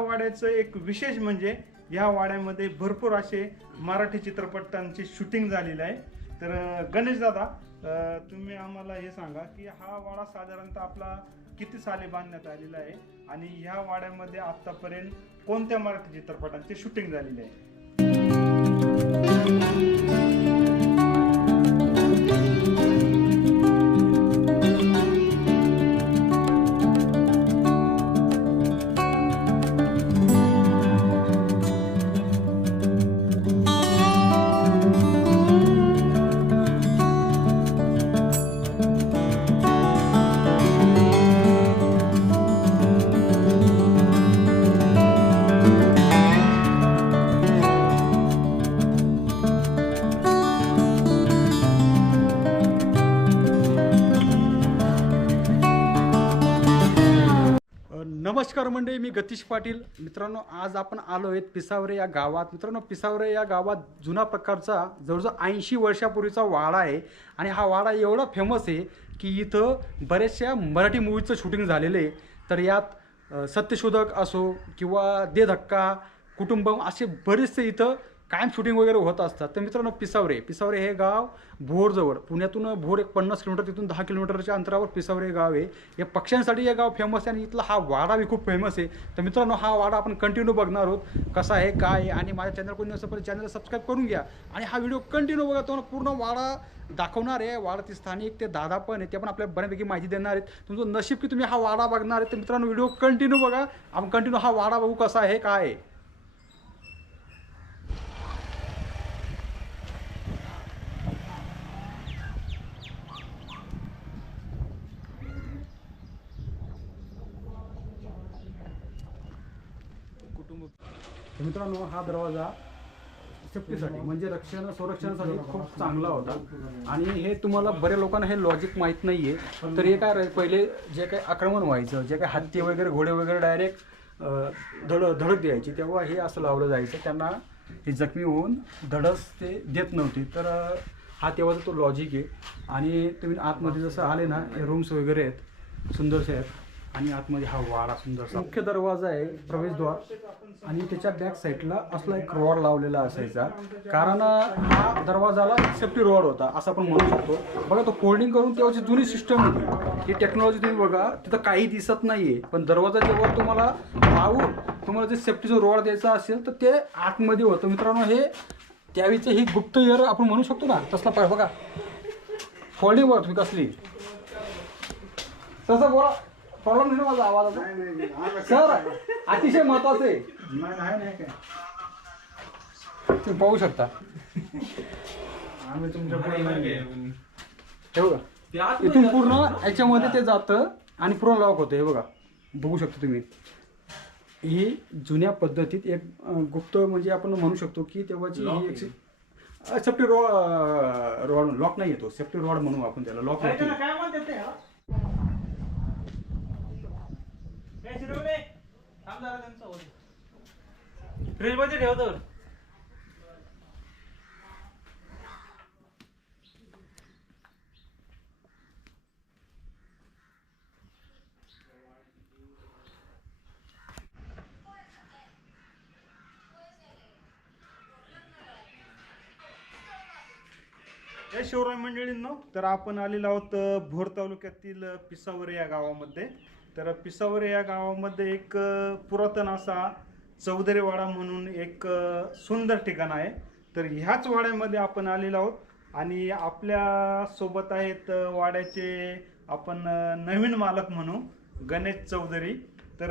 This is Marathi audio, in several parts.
वाड्याचं एक विशेष म्हणजे ह्या वाड्यामध्ये भरपूर असे मराठी चित्रपटांची शूटिंग झालेलं आहे. तर गणेश दादा तुम्ही आम्हाला हे सांगा की हा वाडा साधारणतः आपला किती साली बांधण्यात आलेला आहे आणि ह्या वाड्यामध्ये आतापर्यंत कोणत्या मराठी चित्रपटांचे शूटिंग झालेले आहे? नमस्कार मंडळी मी गतीश पाटील. मित्रांनो आज आपण आलो आहेत पिसावरे या गावात. मित्रांनो पिसावरे या गावात जुना प्रकारचा जवळजवळ ऐंशी वर्षापूर्वीचा वाडा आहे आणि हा वाडा एवढा फेमस आहे की इथं बऱ्याचशा मराठी मूवीचं शूटिंग झालेलं आहे. तर यात सत्यशोधक असो किंवा दे धक्का कुटुंबम असे बरेचसे इथं कायम शूटिंग वगैरे होत असतात. तर मित्रांनो पिसावरे. पिसावरे हे गाव भोरजवळ पुण्यातून भोर एक पन्नास किलोमीटर तिथून दहा किलोमीटरच्या अंतरावर पिसावरे हे गाव आहे. हे पक्ष्यांसाठी हे गाव फेमस आहे आणि इथला हा वाडा बी खूप फेमस आहे. तर मित्रांनो हा वाडा आपण कंटिन्यू बघणार आहोत. कसा आहे काय आहे आणि माझ्या चॅनल कोणी नसेल चॅनलला सबस्क्राईब करून घ्या. आणि हा व्हिडिओ कंटिन्यू बघा तुम्हाला पूर्ण वाडा दाखवणार आहे. वाडाचे स्थानिक ते दादा पण आहे ते पण आपल्याला बऱ्यापैकी माहिती देणार आहेत. तुमचं नशीब की तुम्ही हा वाडा बघणार आहे. तर मित्रांनो व्हिडिओ कंटिन्यू बघा. आपण कंटिन्यू हा वाडा बघू कसा आहे काय आहे कुटुंब तर मित्रांनो हा दरवाजा सेफ्टीसाठी म्हणजे रक्षण संरक्षणासाठी खूप चांगला होता. आणि हे तुम्हाला बऱ्या लोकांना हे लॉजिक माहीत नाही आहे तर हे काय पहिले जे काही आक्रमण व्हायचं जे काही हत्ती वगैरे घोडे वगैरे डायरेक्ट धड धडक द्यायची तेव्हा हे असं लावलं जायचं. त्यांना हे जखमी होऊन धडस ते देत नव्हती. तर हा तेव्हाचा तो लॉजिक आहे. आणि तुम्ही आतमध्ये जसं आले ना हे रूम्स वगैरे आहेत सुंदरसे आहेत आणि आतमध्ये हा वाडा सुंदरसा मुख्य दरवाजा आहे प्रवेशद्वार. आणि त्याच्या बॅक साईडला असला एक रॉड लावलेला असायचा. कारण हा दरवाजाला सेफ्टी रॉड होता असं आपण म्हणू शकतो. बघा तो फोल्डिंग करून तेव्हाची जुनी सिस्टम होती ही टेक्नॉलॉजी तुम्ही बघा तिथं काही दिसत नाहीये. पण दरवाजा जेव्हा तुम्हाला लावून तुम्हाला जे सेफ्टीचं रॉड द्यायचा असेल तर ते आतमध्ये होतं. मित्रांनो हे त्यावेळीचं ही गुप्त इयर आपण म्हणू शकतो ना? तसला पाय बघा. फोल्डिंग बघा तुम्ही कसली. तसं बोला. प्रॉब्लेम नाही माझा आवाजाचा? सर अतिशय महत्वाचं आहे. तुम्ही पाहू शकता. आम्ही तुमच्यापुढे नाही हे बघा. इथून पूर्ण याच्यामध्ये ते जातं आणि पूर्ण लॉक होतं. हे बघा. बघू शकता तुम्ही. ही जुन्या पद्धतीत एक अं, गुप्त म्हणजे आपण म्हणू शकतो की तेव्हाची ही एक सेफ्टी रॉड रॉड लॉक नाही येतो. सेफ्टी रॉड म्हणू आपण त्याला. लॉक काय नाही ते हा? काय शिरवले? थांब जरा त्यांचं होऊ दे. फ्रीजमध्ये ठेवतो हे शिवराय मंडळींनो तर आपण आलेलो आहोत भोर तालुक्यातील पिसावर या गावामध्ये. तर पिसावरे या गावामध्ये एक पुरातन असा चौधरीवाडा म्हणून एक सुंदर ठिकाण आहे. तर ह्याच वाड्यामध्ये आपण आलेलो आहोत आणि आपल्यासोबत आहेत वाड्याचे आपण नवीन मालक म्हणू गणेश चौधरी. तर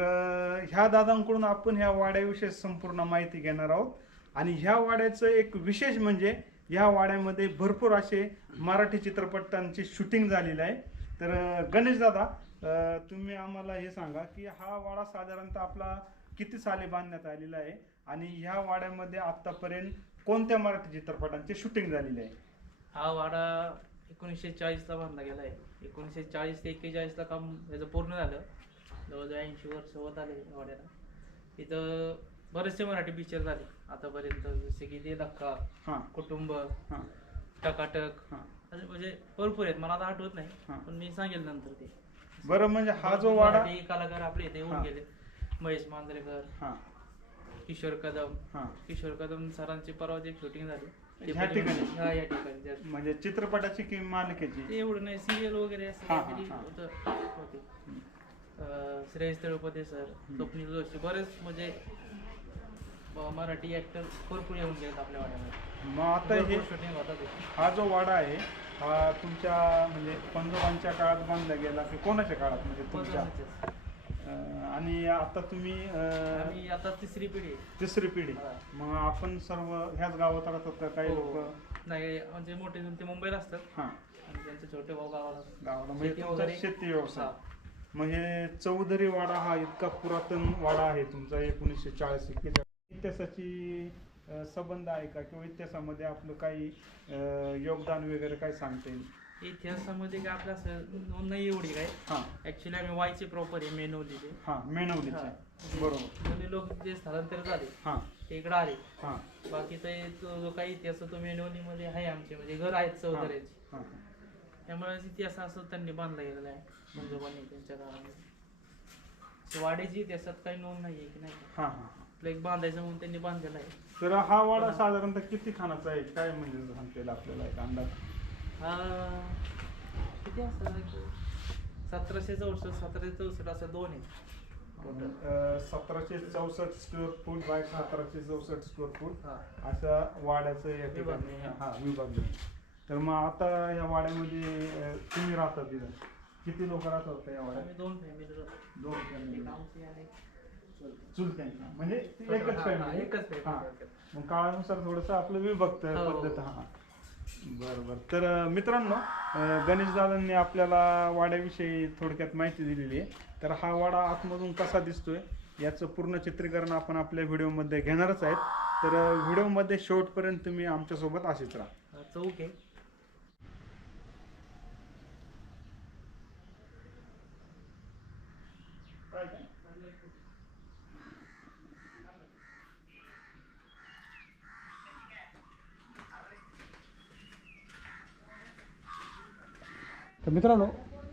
ह्या दादांकडून आपण ह्या वाड्याविषयी संपूर्ण माहिती घेणार आहोत. आणि ह्या वाड्याचं एक विशेष म्हणजे ह्या वाड्यामध्ये भरपूर असे मराठी चित्रपटांची शूटिंग झालेलं आहे. तर गणेश दादा तुम्ही आम्हाला हे सांगा की हा वाडा साधारणतः आपला किती साली बांधण्यात आलेला आहे? आणि ह्या वाड्यामध्ये आतापर्यंत कोणत्या मराठी चित्रपटांचे शूटिंग झालेले आहे? हा वाडा एकोणीसशे चाळीसला बांधला गेला आहे. एकोणीसशे चाळीस ते एक्केचाळीसला काम याचं पूर्ण झालं. जवळजवळ ऐंशी वर्ष होत आले वाड्याला. इथं बरेचसे मराठी पिक्चर झाले. आतापर्यंत जसे की ते धक्का हां. कुटुंब हां. टकाटक हां. असे म्हणजे भरपूर आहेत. मला आता आठवत नाही हां. पण मी सांगेल नंतर ते. बरं म्हणजे हा जो वाडा मराठी कलाकार आपले इथे येऊन हां. गेले. महेश मांजरेकर हां. किशोर कदम. हां. किशोर कदम सरांची परवा जे शूटिंग झाली. ते ह्या पण- ठिकाणी? हा या ठिकाणी. म्हणजे चित्रपटाची की मालिकेची? ते एवढं नाही सिरियल वगैरे असं हा, हा, काहीतरी हा. होतं होते. अं, श्रेयस तळपदे सर स्वप्नील जोशी. बरेच म्हणजे मराठी ऍक्टर भरपूर येऊन गेलेत आपल्या वाड्यामध्ये. मग आता हे शूटिंग होता ते हा जो वाडा आहे हा तुमच्या म्हणजे पंजोबांच्या काळात बांधला गेला की कोणाच्या काळात म्हणजे तुमच्या. अं, आणि आता तुम्ही अं, आम्ही आता तिसरी पिढी आहे. तिसरी पिढी हा. मग आपण सर्व ह्याच गावात राहतात का काही हो. लोक नाही म्हणजे मोठे ते मुंबईला असतात हां आणि त्यांचे छोटे भाऊ गावाला असतात. गावाला म्हणजे शेती तुमचा वगैरे. शेती व्यवसाय हा. मग हे चौधरी वाडा हा इतका पुरातन वाडा आहे तुमचा एकोणीसशे चाळीस इतिहासाची अं, संबंध आहे का? किंवा इतिहासामध्ये आपलं काही योगदान वगैरे काय सांगता येईल? इतिहासामध्ये काय आपल्या असं नोंद नाही एवढी काय हां. ऍक्च्युली आम्ही वायचे प्रॉपर आहे मेनवलीचे हां मेणवलीचे हा. बरोबर. जुने लोक जे स्थलांतर झाले हां. ते इकडे आले. हां. बाकीचा तो जो काही इतिहास तो मेनवलीमध्ये आहे आमचे म्हणजे घर आहेत चौधऱ्याचे. हां. त्यामुळे इतिहास असं त्यांनी बांधला गेलेला आहे मंजोबांनी त्यांच्या काळामध्ये ते वाड्याची इतिहासात काही नोंद नाही आहे की नाही? हां हां आपलं एक बांधायचं म्हणून त्यांनी बांधलेला आहे. तर हा वाडा साधारणतः किती खानाचा आहे? काय म्हणजे सांगता येईल आपल्याला एक अंदाज? हा किती असतं सतराशे चौसष्ट सतराशे चौसष्ट असं दोन आहे टोटल अं, सतराशे चौसष्ट स्क्वेअर फूट बाय सतराशे चौसष्ट स्क्वेअर फूट हा. अशा वाड्याचं या ठिकाणी विभागणी. हा विभाग तर मग आता या वाड्यामध्ये अं, तुम्ही राहता तिथं. किती लोक राहतात या वाड्यात? आम्ही दोन फॅमिली दोन family. एक आमची आणि चुलत्यांना म्हणजे ती हा, एकच हा, फॅमिली एकच मग काळानुसार थोडंसं आपलं विभक्त हो. पद्धत हा. बरं बरं तर अं, मित्रांनो गणेश दादांनी आपल्याला वाड्याविषयी थोडक्यात माहिती दिलेली आहे. तर हा वाडा आतमधून कसा दिसतोय याचं पूर्ण चित्रीकरण आपण आपल्या व्हिडिओमध्ये घेणारच आहेत. तर अं, व्हिडिओमध्ये शेवटपर्यंत तुम्ही आमच्यासोबत असेच राहा. चौक आहे. तर मित्रांनो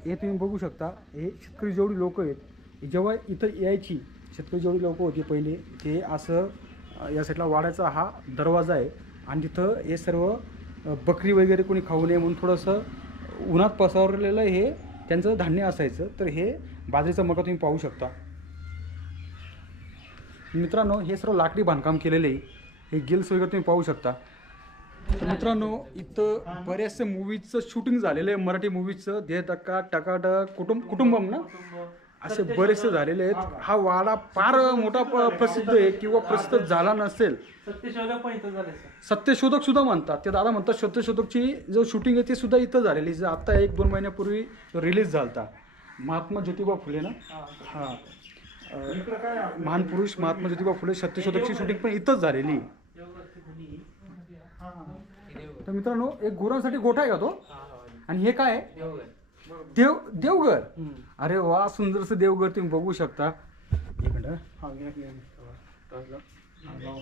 हे तुम्ही बघू शकता हे शेतकरी जेवढी लोक आहेत जेव्हा इथं यायची शेतकरी जेवढी लोक होती पहिले ते असं या साईडला वाड्याचा हा दरवाजा आहे. आणि तिथं हे सर्व बकरी वगैरे कोणी खाऊ नये म्हणून थोडंसं उन्हात पसरलेलं हे त्यांचं धान्य असायचं. तर हे बाजरीचं मका तुम्ही पाहू शकता. मित्रांनो हे सर्व लाकडी बांधकाम केलेले आहे. हे गिल्स वगैरे तुम्ही पाहू शकता. तर मित्रांनो इथं बऱ्याचशा मूवीजचं शूटिंग झालेलं आहे. मराठी मूवीजचं दे टक्का टकाटक कुटुंब कुटुंबम ना? असे बरेचसे झालेले आहेत. हा वाडा फार मोठा प्रसिद्ध आहे किंवा प्रसिद्ध झाला नसेल. सत्यशोधक झाले सुद्धा म्हणतात. ते दादा म्हणतात सत्यशोधकची जो शूटिंग आहे ती सुद्धा इथं झालेली जे आता एक दोन महिन्यापूर्वी रिलीज झालता. महात्मा ज्योतिबा फुले ना? हा. महान पुरुष महात्मा ज्योतिबा फुले सत्यशोधकची शूटिंग पण इथंच झालेली आहे. देवगडची खुली हा, हा. ही देवगड तर मित्रांनो एक गुरांसाठी गोठा आहे का तो आणि हे काय आहे? देव देवघर. अरे वा सुंदरसं देवघर तुम्ही बघू शकता एक मिनिट हा. हा.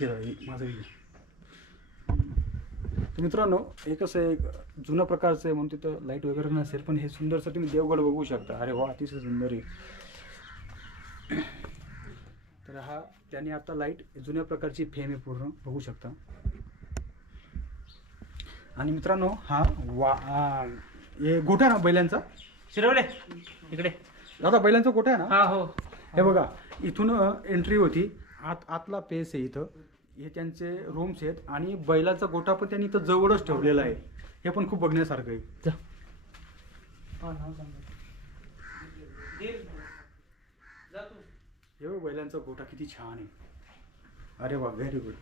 हे बघा, हे माझं हे. तर मित्रांनो हे कसं आहे एक जुन्या प्रकारचं आहे म्हणून तिथं लाइट वगैरे नसेल पण हे सुंदरसं तुम्ही देवगड बघू शकता अरे वा अतिशय सुंदर आहे तर हा त्याने आता लाइट जुन्या प्रकारची फेम आहे पूर्ण बघू शकता. आणि मित्रांनो हा वा आ, हे गोठा आहे ना बैलांचा? शिरवले इकडे. दादा बैलांचा गोठा आहे ना? हा हो. हे बघा इथून एंट्री होती. आत आतला पेस आहे इथं. हे त्यांचे रूम्स आहेत आणि बैलाचा गोठा पण त्यांनी इथं जवळच ठेवलेला आहे. हे पण खूप बघण्यासारखं आहे हा, नाव सांगा. दीर. जा तू. हे बघ बैलांचा गोठा किती छान आहे. अरे वा व्हेरी गुड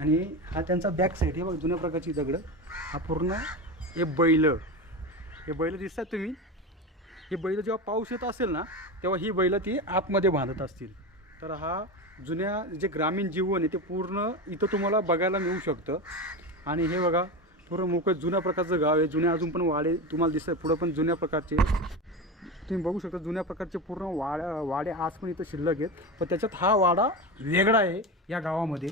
आणि हा त्यांचा बॅक साईड हे बघ जुन्या प्रकारची दगड. हा पूर्ण हे बैल. हे बैल दिसतात तुम्ही. हे बैल जेव्हा पाऊस येत असेल ना तेव्हा ही बैल ती आतमध्ये बांधत असतील. तर हा जुन्या जे ग्रामीण जीवन आहे ते पूर्ण इथं तुम्हाला बघायला मिळू शकतं. आणि हे बघा पूर्ण मोकळं जुन्या प्रकारचं गाव आहे. जुन्या अजून पण वाडे तुम्हाला दिसतात पुढं पण जुन्या प्रकारचे तुम्ही बघू शकता जुन्या प्रकारचे पूर्ण वाड्या वाडे आज पण इथं शिल्लक आहेत. पण त्याच्यात हा वाडा वेगळा आहे या गावामध्ये.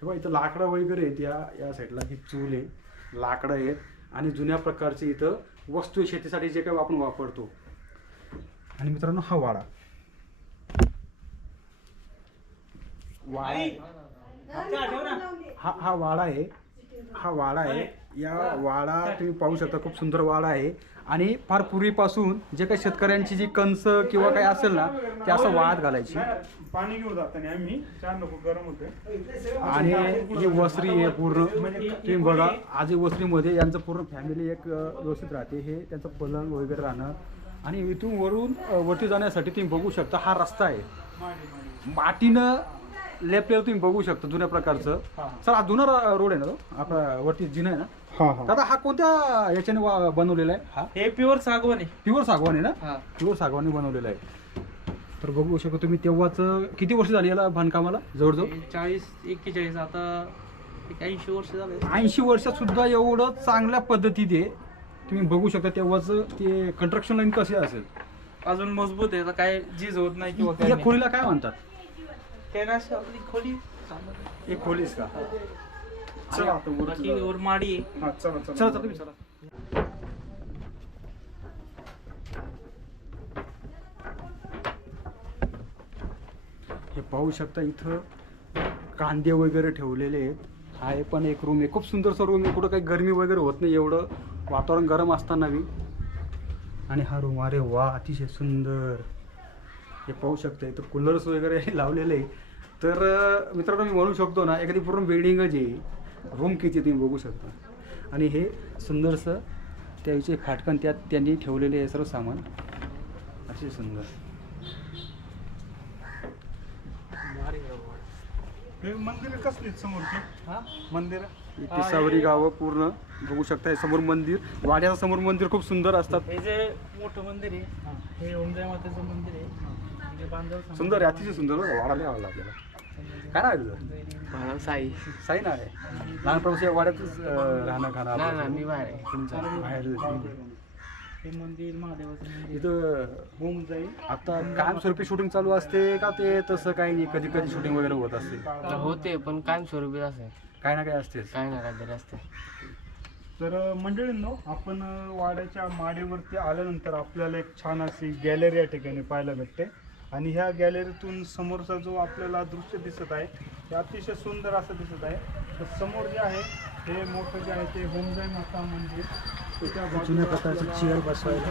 हे बघा इथं लाकडं वगैरे आहेत या या साईडला ही चूल आहे लाकडं आहेत आणि जुन्या प्रकारचे इथं वस्तू शेतीसाठी जे काही आपण वापरतो. आणि मित्रांनो हा वाडा. वाडा हा हा वाडा आहे. हा वाडा आहे. या वाडा तुम्ही पाहू शकता खूप सुंदर वाडा आहे. आणि फार पूर्वीपासून जे काही शेतकऱ्यांची जी कणस किंवा काही असेल ना ते असं वाळत घालायची. पाणी घेऊन जाताना आम्ही चार नको गरम होते आणि ही वस्त्री आहे पूर्ण. तुम्ही बघा आज ही वस्त्रीमध्ये यांचं पूर्ण फॅमिली एक व्यवस्थित राहते. हे त्यांचं पलंग वगैरे राहणं. आणि इथून वरून वरती जाण्यासाठी तुम्ही बघू शकता हा रस्ता आहे. मातीनं लेपलेलं तुम्ही बघू शकता जुन्या प्रकारचं. सर हा जुना रोड आहे ना तो? आपला वरती जिना आहे ना? हा हा. दादा हा कोणत्या याच्याने वा- बनवलेला आहे? हा? हे प्युअर सागवान आहे. प्युअर सागवान आहे ना? हा. प्युअर सागवानी बनवलेला आहे. तर बघू शकतो तुम्ही तेव्हाच किती वर्ष झाली याला बांधकामाला जवळजवळ? हे चाळीस एक्केचाळीस आता एक ऐंशी वर्ष झाले. ऐंशी वर्षात सुद्धा एवढं चांगल्या पद्धतीत आहे. तुम्ही बघू शकता तेव्हाच ते कंस्ट्रक्शन लाईन कसे असेल. अजून मजबूत आहे आता काय झीज होत नाही किंवा काय या नाही. खोलीला काय म्हणतात? काय नाही अशी आपली खोली. सामान्य. एक खोलीच का? चला. आता वरती बाकी जाऊ. वर माडी आहे हा चला चला. चला चला तुम्ही चला. हे पाहू शकता इथं कांदे वगैरे ठेवलेले आहेत. हा हे पण एक रूम आहे. खूप सुंदरसा रूम आहे. कुठं काही गरमी वगैरे होत नाही. एवढं वातावरण गरम असताना बी. आणि हा रूम अरे वा अतिशय सुंदर. हे पाहू शकता इथं कूलर्स वगैरे लावलेले आहे तर अं, मित्रांनो मी म्हणू शकतो ना एखादी पूर्ण बिल्डिंगच आहे. रूम किती तुम्ही बघू शकता. आणि हे सुंदरसं त्याचे फाटकन त्यात त्यांनी ठेवलेले आहे सर्व सामान. अतिशय सुंदर. हे मंदिर कसली समोरची हा? मंदिर पिसावरी गावं पूर्ण बघू शकता हे समोर मंदिर. वाड्याच्या समोर मंदिर खूप सुंदर असतात. हे जे मोठं मंदिर आहे हे. ओमजाई मातेचं मंदिर आहे. हे. बांधव सुंदर आहे. अतिशय सुंदर बरं वाडा लिहावा आपल्याला. काय नाव आहे तुझं? मला साई. साई नाव आहे लहानपणापासून या वाड्यातच अं, राहणं खाणं नाही मी बाहेर आहे. तुमचं? बाहेर हे मंदिर महादेवाचं मंदिर. इथं होऊन जाईल आता कायमस्वरूपी शूटिंग चालू असते का ते तसं काही नाही? कधी कधी शूटिंग वगैरे होत असते. होते पण कायमस्वरूपी असते. काय ना काय असतेच. काय ना काहीतरी असते. तर अं, मंडळींनो आपण अं, वाड्याच्या माडीवरती आल्यानंतर आपल्याला एक छान अशी गॅलरी या ठिकाणी पाहायला भेटते. आणि ह्या गॅलरीतून समोरचा जो आपल्याला दृश्य दिसत आहे ते अतिशय सुंदर असं दिसत आहे. तर समोर जे आहे हे मोठं जे आहे ते होमजाई माता मंदिर. जुन्या प्रकारचं chair बसवायला.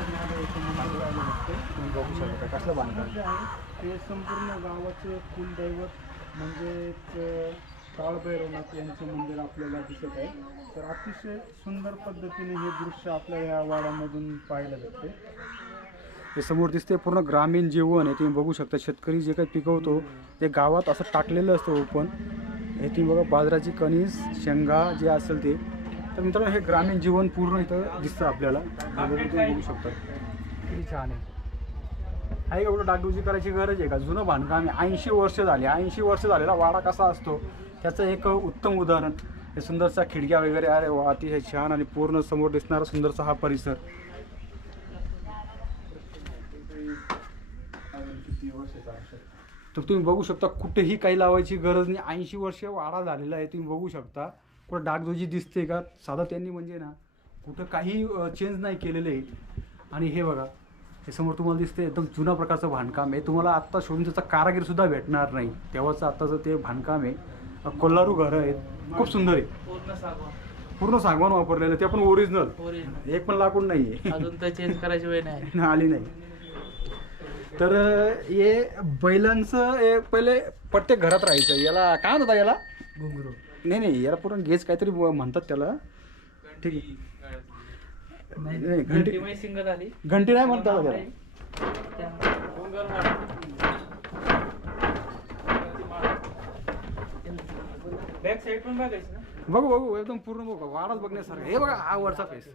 बघू शकता कसलं बांधकाम जे आहे ते संपूर्ण गावाचं कुलदैवत म्हणजेच काळभैरवनाथ यांचं मंदिर आपल्याला दिसत आहे. तर अतिशय सुंदर पद्धतीने हे दृश्य आपल्याला या वाड्यामधून पाहायला भेटते. हे समोर दिसते पूर्ण ग्रामीण जीवन आहे. तुम्ही बघू शकता शेतकरी जे काही पिकवतो ते गावात असं टाकलेलं असतं ओपन हे तुम्ही बघा बाजराची कणीस शेंगा जे असेल ते. तर मित्रांनो हे ग्रामीण जीवन पूर्ण इथं दिसतं आपल्याला. बघू तुम्ही बघू शकता. किती छान आहे. आहे एवढं डागडुजी करायची गरज आहे का? जुनं बांधकाम आहे. ऐंशी वर्ष झाली. ऐंशी वर्ष झालेला वाडा कसा असतो? त्याचं एक उत्तम उदाहरण. हे सुंदरसा खिडक्या वगैरे अरे वा अतिशय छान आणि पूर्ण समोर दिसणारा सुंदरसा हा परिसर. तर तुम्ही बघू शकता कुठेही काही लावायची गरज नाही. ऐंशी वर्ष वाडा झालेला आहे तुम्ही बघू शकता. कुठं डागडुजी दिसते का? साधा त्यांनी म्हणजे ना कुठं काही चेंज नाही केलेलं. आहे आणि हे बघा हे समोर तुम्हाला दिसते एकदम जुना प्रकारचं बांधकाम आहे. तुम्हाला आत्ता शोधून त्याचा कारागीर सुद्धा भेटणार नाही. तेव्हाचं आत्ताचं ते बांधकाम आहे. कोल्हारू घरं आहेत. खूप सुंदर आहे. पूर्ण सागवान. पूर्ण सागवान वापरलेलं आहे, ते पण ओरिजिनल ओरिजिनल एक पण लाकूड नाही आहे अजून तर चेंज करायची वेळ नाही आली नाही. तर हे बैलांचं हे पहिले प्रत्येक घरात राहायचं. याला काय म्हणतात याला? घुंगरू. नाही नाही याला पूर्ण गेज काहीतरी म्हणतात त्याला. ठीक आहे नाही, नाही, घंटी घंटीमध्ये सिंगल आली. घंटी नाही म्हणतात त्याला. बॅक साईड पण बघायचं ना? बघू बघू एकदम पूर्ण बघू. वाडाच बघण्यासारखं. हे बघा हा वरचा पेस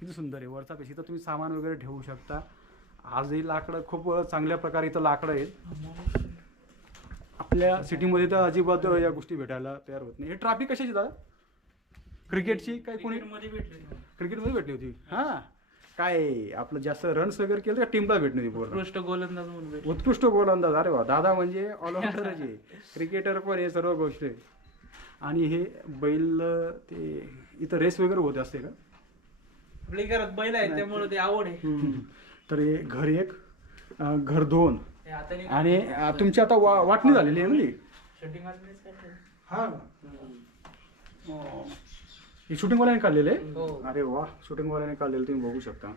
किती सुंदर आहे. वरचा पेस इथं तुम्ही सामान वगैरे ठेवू शकता. आजही लाकडं खूप चांगल्या प्रकारे इथं लाकडं आहेत. आपल्या सिटीमध्ये तर अजिबात या गोष्टी भेटायला तयार होत नाही. हे ट्रॅफिक कशाची दादा? क्रिकेटची काय कोणी? मध्ये भेटली क्रिकेटमध्ये भेटली होती. हां. काय आपलं जास्त रन्स वगैरे केलं का टीमला भेटली होती उत्कृष्ट गोलंदाज म्हणून उत्कृष्ट गोलंदाज. अरे वा दादा म्हणजे ऑलराऊंडरच आहे. क्रिकेटर पण हे सर्व गोष्ट आहे. आणि हे बैल ते इथं रेस वगैरे होत असते का? आपल्या घरात बैल आहे त्यामुळे ते आवड आहे. तर हे घर एक अं, घर दोन. आणि अं, तुमची आता वा- वाटणी झालेली आहे ना. हा. हे. शूटिंगवाल्याने काढलेले हो. अरे वा शूटिंगवाल्याने काढलेलं तुम्ही बघू शकता.